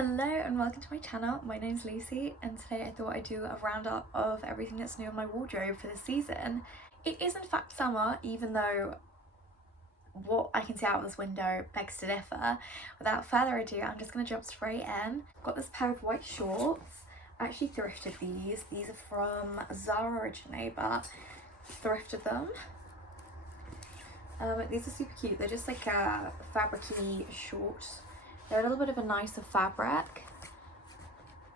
Hello and welcome to my channel. My name's Lucy and today I thought I'd do a roundup of everything that's new in my wardrobe for this season. It is in fact summer, even though what I can see out of this window begs to differ. Without further ado, I'm just going to jump straight in. I've got this pair of white shorts. I actually thrifted these. These are from Zara originally, but thrifted them. These are super cute. They're just like fabric-y shorts. They're a little bit of a nicer fabric,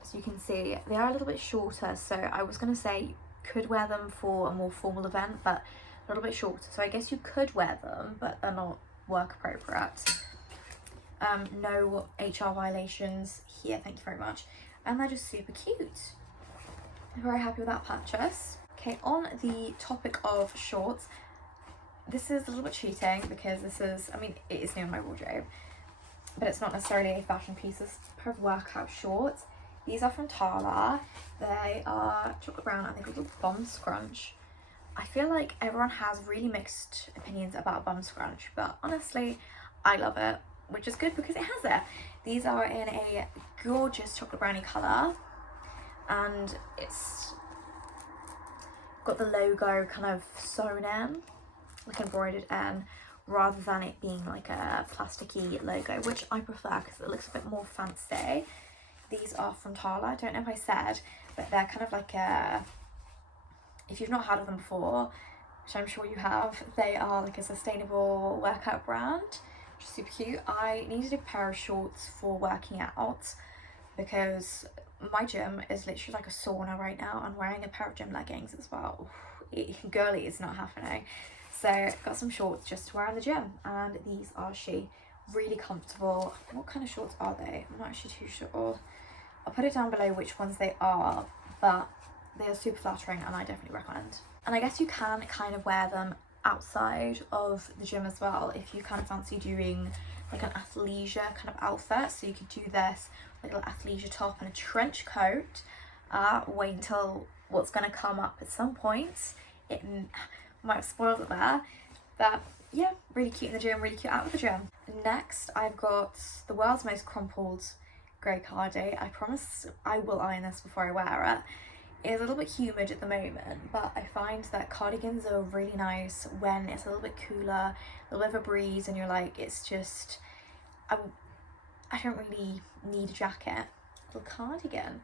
as you can see. They are a little bit shorter, so I was going to say you could wear them for a more formal event, but a little bit shorter. So I guess you could wear them, but they're not work appropriate. No HR violations here, thank you very much. And they're just super cute. I'm very happy with that purchase. Okay, on the topic of shorts, this is a little bit cheating because this is, it is new in my wardrobe, but it's not necessarily a fashion piece. It's a pair of workout shorts. These are from Tala. They are chocolate brown and they're called a bum scrunch. I feel like everyone has really mixed opinions about bum scrunch, but honestly, I love it, which is good because it has it. These are in a gorgeous chocolate brownie colour, and it's got the logo kind of sewn in, like embroidered in, rather than it being like a plasticky logo, which I prefer because it looks a bit more fancy. These are from Tala. I don't know if I said, but they're kind of like a, if you've not heard of them before, which I'm sure you have, they are like a sustainable workout brand, which is super cute. I needed a pair of shorts for working out because my gym is literally like a sauna right now, and wearing a pair of gym leggings as well, girly, it's not happening. So got some shorts just to wear in the gym, and these are really comfortable. What kind of shorts are they? I'm not actually too sure. I'll put it down below which ones they are, but they are super flattering and I definitely recommend. And I guess you can kind of wear them outside of the gym as well if you kind of fancy doing like an athleisure kind of outfit. So you could do this like a little athleisure top and a trench coat. Wait until what's going to come up at some point. It might have spoiled it there, but yeah, really cute in the gym, really cute out of the gym. Next, I've got the world's most crumpled grey cardi. I promise I will iron this before I wear it. It is a little bit humid at the moment, but I find that cardigans are really nice when it's a little bit cooler, a little bit of a breeze, and you're like, it's just, I don't really need a jacket. A little cardigan,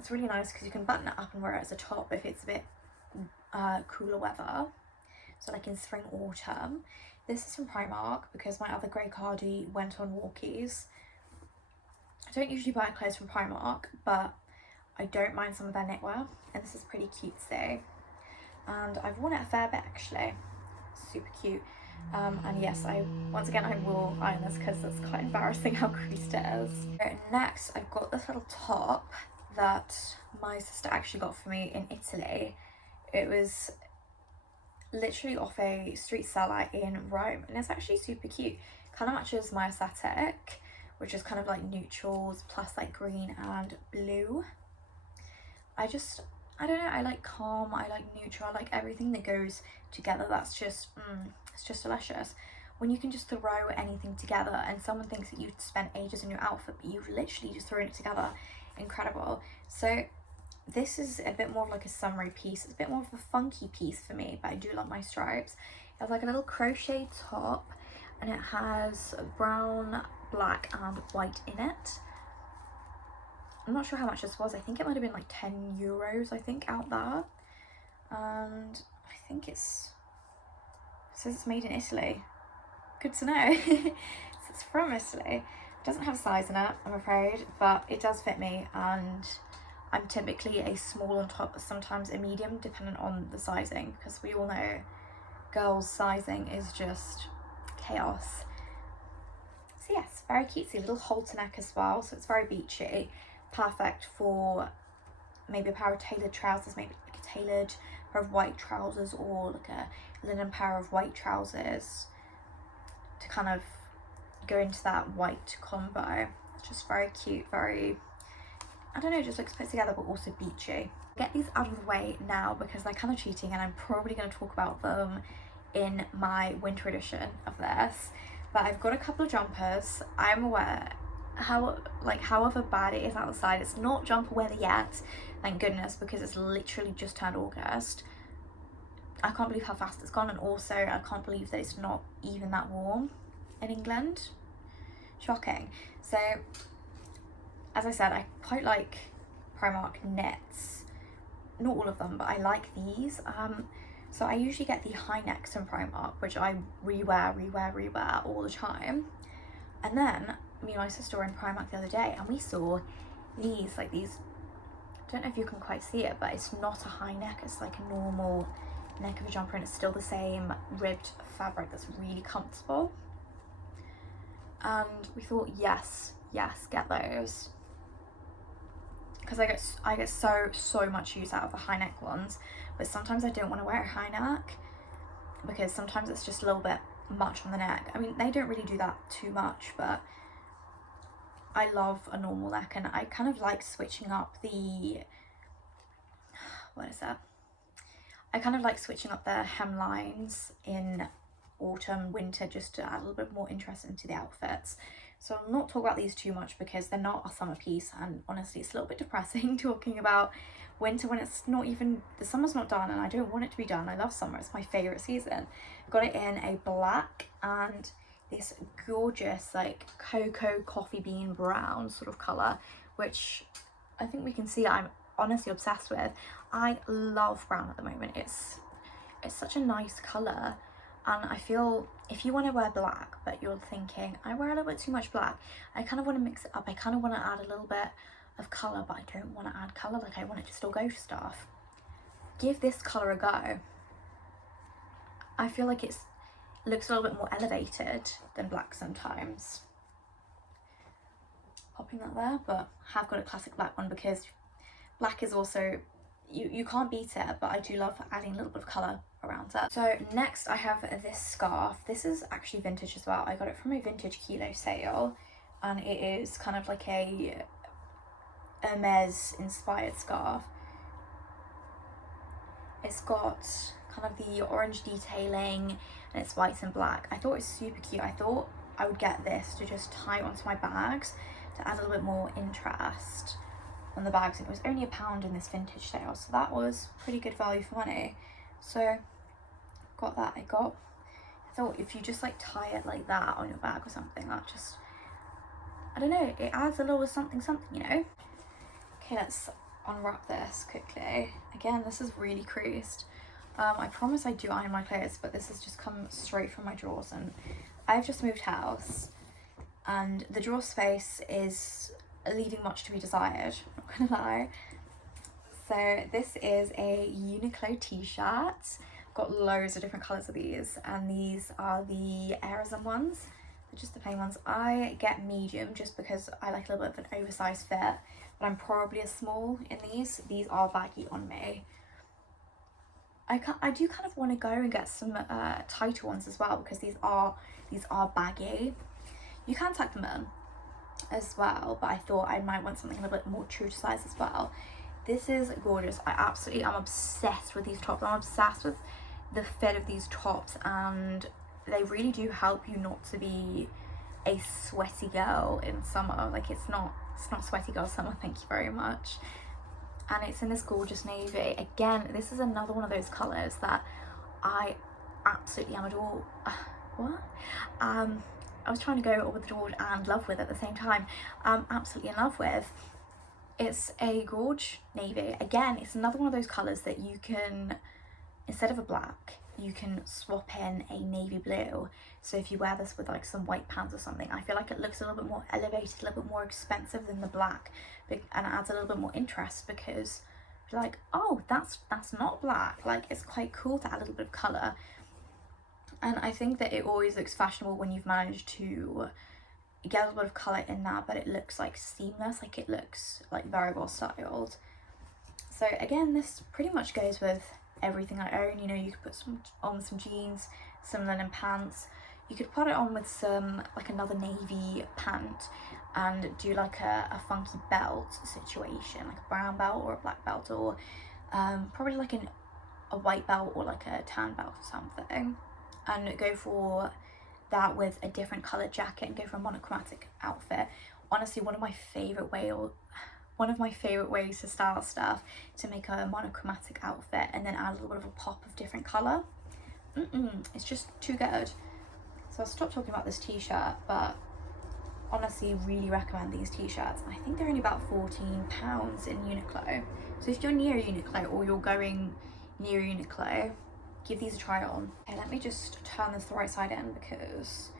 it's really nice because you can button it up and wear it as a top if it's a bit cooler weather, so like in spring, autumn. This is from Primark because my other grey cardi went on walkies. I don't usually buy clothes from Primark, but I don't mind some of their knitwear, and this is pretty cutesy, and I've worn it a fair bit actually. Super cute. And yes, I will iron this because it's quite embarrassing how creased it is. Next, I've got this little top that my sister actually got for me in Italy. It was literally off a street seller in Rome, and it's actually super cute. Kind of matches my aesthetic, which is kind of like neutrals plus like green and blue. I don't know, I like calm, I like neutral, I like everything that goes together. That's just it's just delicious when you can just throw anything together, and someone thinks that you've spent ages in your outfit but you've literally just thrown it together. Incredible. So this is a bit more of like a summery piece. It's a bit more of a funky piece for me, but I do love my stripes. It has like a little crochet top, and it has brown, black and white in it. I'm not sure how much this was. I think it might have been like 10 euros, I think, out there. And I think it says it's made in Italy. Good to know. So it's from Italy. It doesn't have a size in it, I'm afraid, but it does fit me, and I'm typically a small on top, sometimes a medium, depending on the sizing, because we all know girls' sizing is just chaos. So yes, very cutesy, little halter neck as well, so it's very beachy. Perfect for maybe a pair of tailored trousers, maybe like a tailored pair of white trousers, or like a linen pair of white trousers to kind of go into that white combo. It's just very cute, very, I don't know, just looks put together but also beachy. Get these out of the way now because they're kind of cheating, and I'm probably going to talk about them in my winter edition of this. But I've got a couple of jumpers. I'm aware however bad it is outside, it's not jumper weather yet, thank goodness, because it's literally just turned August. I can't believe how fast it's gone, and also I can't believe that it's not even that warm in England. Shocking. So as I said, I quite like Primark knits, not all of them, but I like these. So I usually get the high necks from Primark, which I rewear all the time. And then me and my sister were in Primark the other day, and we saw these, like these, I don't know if you can quite see it, but it's not a high neck, it's like a normal neck of a jumper, and it's still the same ribbed fabric that's really comfortable. And we thought, yes, get those, because I get so much use out of the high neck ones, but sometimes I don't want to wear a high neck because sometimes it's just a little bit much on the neck. I mean, they don't really do that too much, but I love a normal neck, and I kind of like switching up the, what is that? I kind of like switching up the hemlines in autumn, winter, just to add a little bit more interest into the outfits. So I'll not talk about these too much because they're not a summer piece, and honestly it's a little bit depressing talking about winter when it's not even, the summer's not done, and I don't want it to be done. I love summer, it's my favourite season. Got it in a black and this gorgeous like cocoa coffee bean brown sort of colour, which I think we can see I'm honestly obsessed with. I love brown at the moment. It's such a nice colour, and I feel if you want to wear black but you're thinking I wear a little bit too much black, I kind of want to mix it up. I kind of want to add a little bit of colour, but I don't want to add colour, like I want it to still go for stuff. Give this colour a go. I feel like it looks a little bit more elevated than black sometimes. Popping that there, but I have got a classic black one because black is also, you can't beat it, but I do love adding a little bit of colour around it. So next I have this scarf. This is actually vintage as well. I got it from a vintage kilo sale, and it is kind of like a Hermes inspired scarf. It's got kind of the orange detailing and it's white and black. I thought it was super cute. I thought I would get this to just tie onto my bags to add a little bit more interest on the bags, and it was only £1 in this vintage sale, so that was pretty good value for money. So got that. I thought if you just like tie it like that on your bag or something, that just, I don't know, it adds a little something, you know. Okay, let's unwrap this quickly. Again, this is really creased. I promise I do iron my clothes, but this has just come straight from my drawers, and I've just moved house and the drawer space is leaving much to be desired, not gonna lie. So this is a Uniqlo t-shirt. Got loads of different colours of these, and these are the Airism ones. They're just the plain ones. I get medium just because I like a little bit of an oversized fit, but I'm probably a small in these. These are baggy on me. I do kind of want to go and get some tighter ones as well, because these are baggy. You can tuck them in as well, but I thought I might want something a little bit more true to size as well. This is gorgeous. I'm obsessed with these tops. I'm obsessed with the fit of these tops, and they really do help you not to be a sweaty girl in summer. Like it's not sweaty girl summer, thank you very much. And it's in this gorgeous navy. Again, this is another one of those colours that I absolutely am adore. What? I was trying to go overboard and love with at the same time. Absolutely in love with. It's a gorge navy. Again, it's another one of those colours that you can, instead of a black, you can swap in a navy blue. So if you wear this with like some white pants or something, I feel like it looks a little bit more elevated, a little bit more expensive than the black, and it adds a little bit more interest, because you're like, oh, that's not black. Like, it's quite cool to add a little bit of colour. And I think that it always looks fashionable when you've managed to get a little bit of colour in that, but it looks like seamless, like it looks like very well styled. So again, this pretty much goes with everything I own. You know, you could put on some jeans, some linen pants. You could put it on with some, like another navy pant, and do like a funky belt situation, like a brown belt or a black belt, or probably like a white belt or like a tan belt or something, and go for that with a different coloured jacket and go for a monochromatic outfit. honestly one of my favorite ways to style stuff, to make a monochromatic outfit and then add a little bit of a pop of different color. It's just too good. So I'll stop talking about this t-shirt, but honestly really recommend these t-shirts. I think they're only about £14 in Uniqlo. So if you're near Uniqlo or you're going near Uniqlo, give these a try on. Okay, let me just turn this the right side in because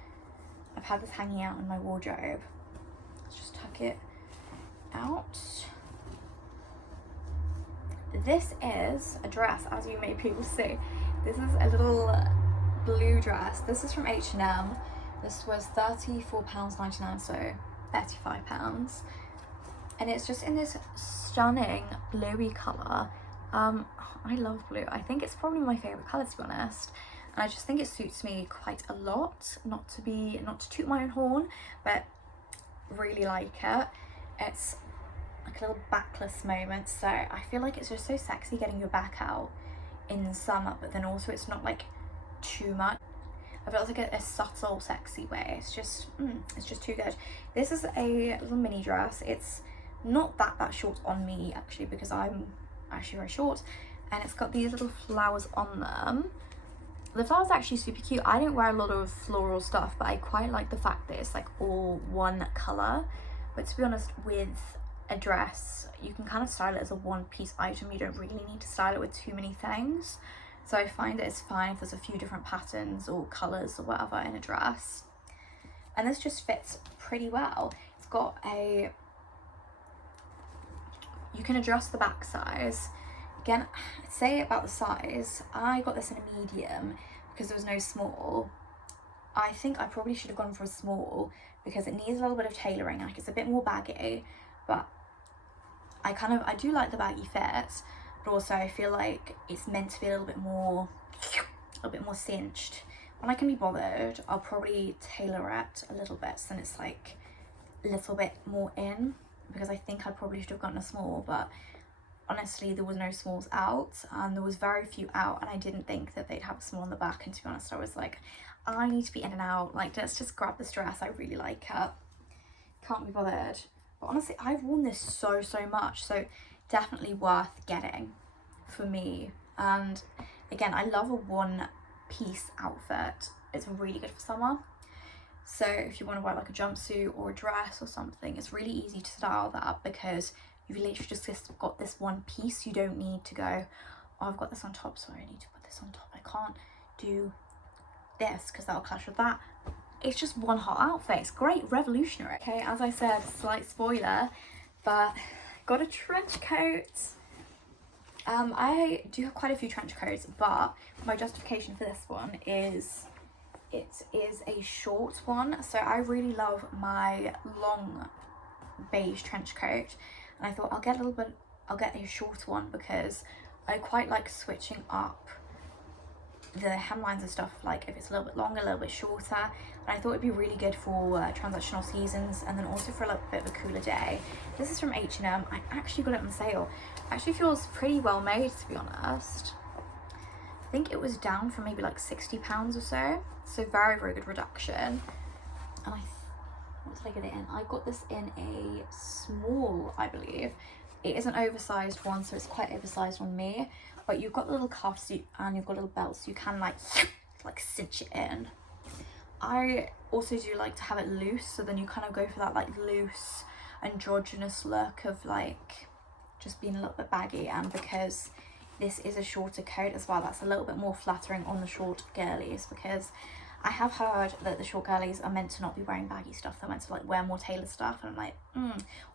I've had this hanging out in my wardrobe. Let's just tuck it out. This is a dress, as you may be able to see. This is a little blue dress. This is from H&M. This was £34.99, so £35. And it's just in this stunning bluey colour. I love blue. I think it's probably my favourite colour, to be honest. And I just think it suits me quite a lot. Not to toot my own horn, but really like it. It's like a little backless moment, so I feel like it's just so sexy getting your back out in the summer, but then also it's not like too much. I feel like a subtle sexy way. It's just too good. This is a little mini dress. It's not that short on me actually, because I'm actually very short, and it's got these little flowers on them. The flowers are actually super cute. I don't wear a lot of floral stuff, but I quite like the fact that it's like all one colour. But to be honest, with a dress, you can kind of style it as a one-piece item. You don't really need to style it with too many things. So I find that it's fine if there's a few different patterns or colours or whatever in a dress. And this just fits pretty well. It's got a... You can adjust the back size. Again, I'd say about the size, I got this in a medium because there was no small. I think I probably should have gone for a small because it needs a little bit of tailoring. Like, it's a bit more baggy, but I do like the baggy fit, but also I feel like it's meant to be a little bit more cinched. When I can be bothered, I'll probably tailor it a little bit so then it's like a little bit more in, because I think I probably should have gotten a small, but honestly there was no smalls out, and there was very few out, and I didn't think that they'd have a small on the back, and to be honest I was like, I need to be in and out, like let's just grab this dress, I really like it, can't be bothered. But honestly I've worn this so much, so definitely worth getting for me. And again, I love a one piece outfit. It's really good for summer. So if you want to wear like a jumpsuit or a dress or something, it's really easy to style that because you've literally just got this one piece. You don't need to go, oh, I've got this on top, so I need to put this on top. I can't do this because that'll clash with that. It's just one hot outfit. It's great, revolutionary. Okay, as I said, slight spoiler, but got a trench coat. I do have quite a few trench coats, but my justification for this one is it is a short one. So I really love my long beige trench coat, and I thought I'll get a short one because I quite like switching up the hemlines and stuff, like if it's a little bit longer, a little bit shorter. And I thought it'd be really good for transitional seasons, and then also for a little bit of a cooler day. This is from H&M. I actually got it on sale. Actually feels pretty well made, to be honest. I think it was down from maybe like £60 or so, so very good reduction. And what did I get it in? I got this in a small, I believe. It is an oversized one, so it's quite oversized on me, but you've got the little cuffs and you've got little belts, so you can like cinch it in. I also do like to have it loose, so then you kind of go for that like loose androgynous look of like just being a little bit baggy. And because this is a shorter coat as well, that's a little bit more flattering on the short girlies, because I have heard that the short girlies are meant to not be wearing baggy stuff. They're meant to like wear more tailored stuff, and I'm like,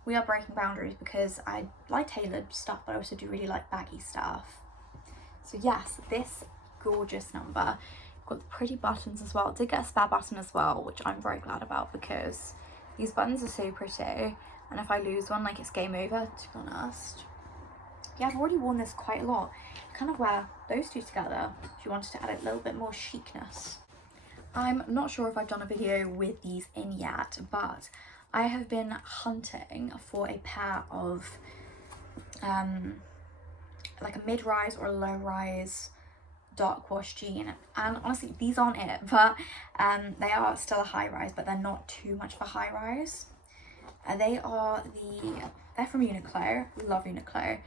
we are breaking boundaries, because I like tailored stuff, but I also do really like baggy stuff. So yes, this gorgeous number. Got the pretty buttons as well. Did get a spare button as well, which I'm very glad about, because these buttons are so pretty, and if I lose one, like, it's game over, to be honest. Yeah, I've already worn this quite a lot. You kind of wear those two together if you wanted to add a little bit more chicness. I'm not sure if I've done a video with these in yet, but I have been hunting for a pair of like a mid-rise or a low-rise dark wash jean, and honestly these aren't it, but they are still a high rise, but they're not too much of a high rise. They're from Uniqlo. Love Uniqlo. I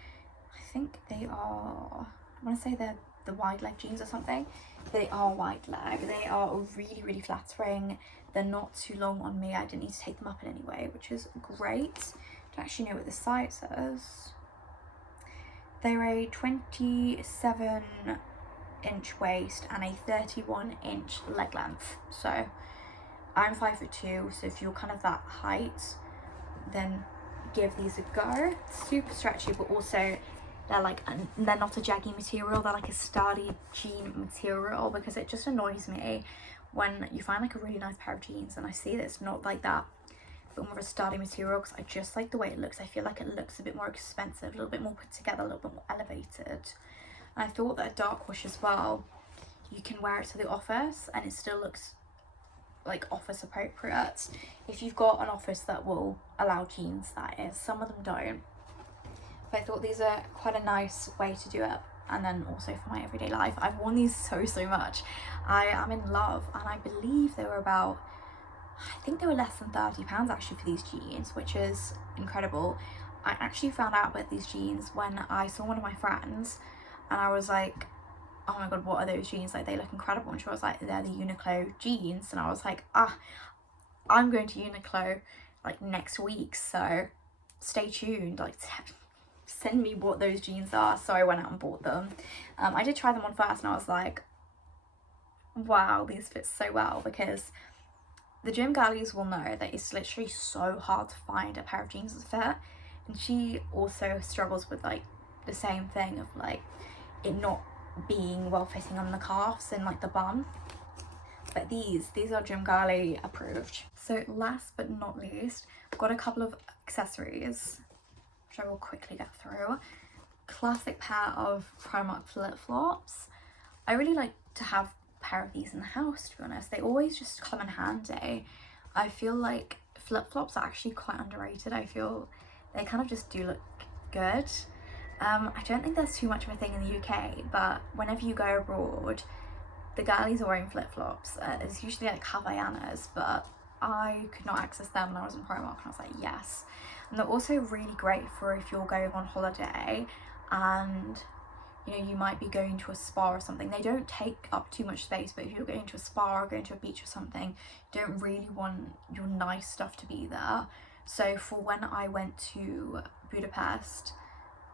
think they are, I want to say they're the wide leg jeans or something. They are wide leg. They are really, really flattering. They're not too long on me. I didn't need to take them up in any way, which is great. I don't actually know what the size is. They're a 27-inch waist and a 31-inch leg length. So I'm 5'2", so if you're kind of that height, then give these a go. Super stretchy, but also they're not a jaggy material. They're like a sturdy jean material, because it just annoys me when you find like a really nice pair of jeans and I see that it's not like that, but more of a sturdy material, because I just like the way it looks. I feel like it looks a bit more expensive, a little bit more put together, a little bit more elevated. And I thought that a dark wash as well, you can wear it to the office and it still looks like office appropriate. If you've got an office that will allow jeans, that is. Some of them don't. But I thought these are quite a nice way to do it, and then also for my everyday life. I've worn these so much. I am in love, and I believe they were about, I think they were less than £30 actually for these jeans, which is incredible. I actually found out about these jeans when I saw one of my friends, and I was like, oh my god, what are those jeans? Like, they look incredible. And she was like, they're the Uniqlo jeans. And I was like, I'm going to Uniqlo like next week, so stay tuned. Like, send me what those jeans are. So I went out and bought them. I did try them on first, and I was like, wow, these fit so well, because the gym girlies will know that it's literally so hard to find a pair of jeans that fit. And she also struggles with like the same thing of like it not being well fitting on the calves and like the bum. But these are gym girly approved. So last but not least, I've got a couple of accessories which I will quickly get through. Classic pair of Primark flip-flops. I really like to have a pair of these in the house, to be honest. They always just come in handy. I feel like flip-flops are actually quite underrated. I feel they kind of just do look good. I don't think there's too much of a thing in the UK, but whenever you go abroad, the girlies are wearing flip-flops. It's usually like Havaianas, but I could not access them when I was in Primark, and I was like, yes. And they're also really great for if you're going on holiday and, you know, you might be going to a spa or something. They don't take up too much space, but if you're going to a spa or going to a beach or something, you don't really want your nice stuff to be there. So for when I went to Budapest,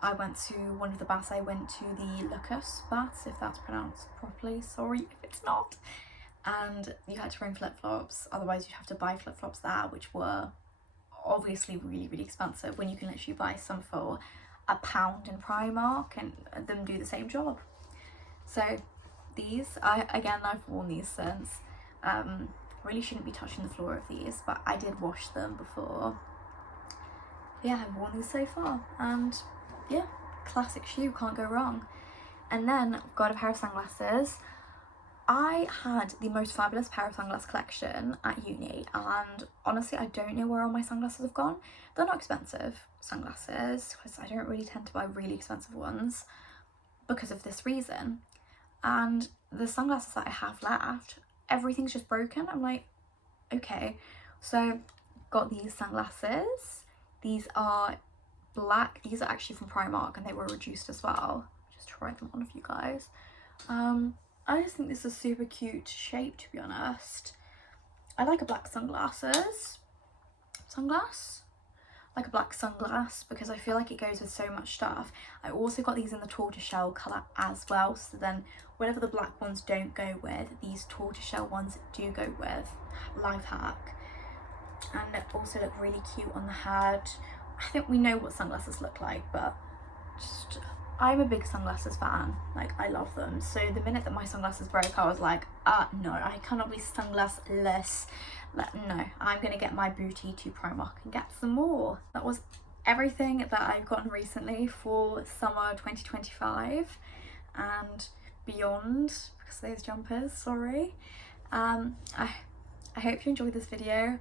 I went to one of the baths. I went to the Lucas baths, if that's pronounced properly. Sorry if it's not. And you had to bring flip-flops, otherwise you'd have to buy flip-flops there, which were obviously really, really expensive, when you can literally buy some for £1 in Primark and them do the same job. So these, I've worn these since. Really shouldn't be touching the floor of these, but I did wash them before. Yeah, I've worn these so far, and yeah, classic shoe, can't go wrong. And then I've got a pair of sunglasses. I had the most fabulous pair of sunglass collection at uni, and honestly I don't know where all my sunglasses have gone. They're not expensive sunglasses, because I don't really tend to buy really expensive ones because of this reason. And the sunglasses that I have left, everything's just broken. I'm like, okay. So got these sunglasses. These are black. These are actually from Primark, and they were reduced as well. Just try them on for you guys. I just think this is a super cute shape, to be honest. I like a black sunglass, like a black sunglass, because I feel like it goes with so much stuff. I also got these in the tortoiseshell colour as well, so then whatever the black ones don't go with, these tortoiseshell ones do go with. Life hack. And they also look really cute on the head. I think we know what sunglasses look like, but just, I'm a big sunglasses fan. Like, I love them. So the minute that my sunglasses broke, I was like, no, I cannot be sunglassless. No, I'm gonna get my booty to Primark and get some more. That was everything that I've gotten recently for summer 2025 and beyond, because those jumpers, sorry. I hope you enjoyed this video.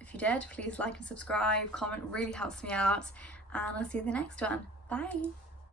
If you did, please like and subscribe. Comment really helps me out, and I'll see you in the next one. Bye.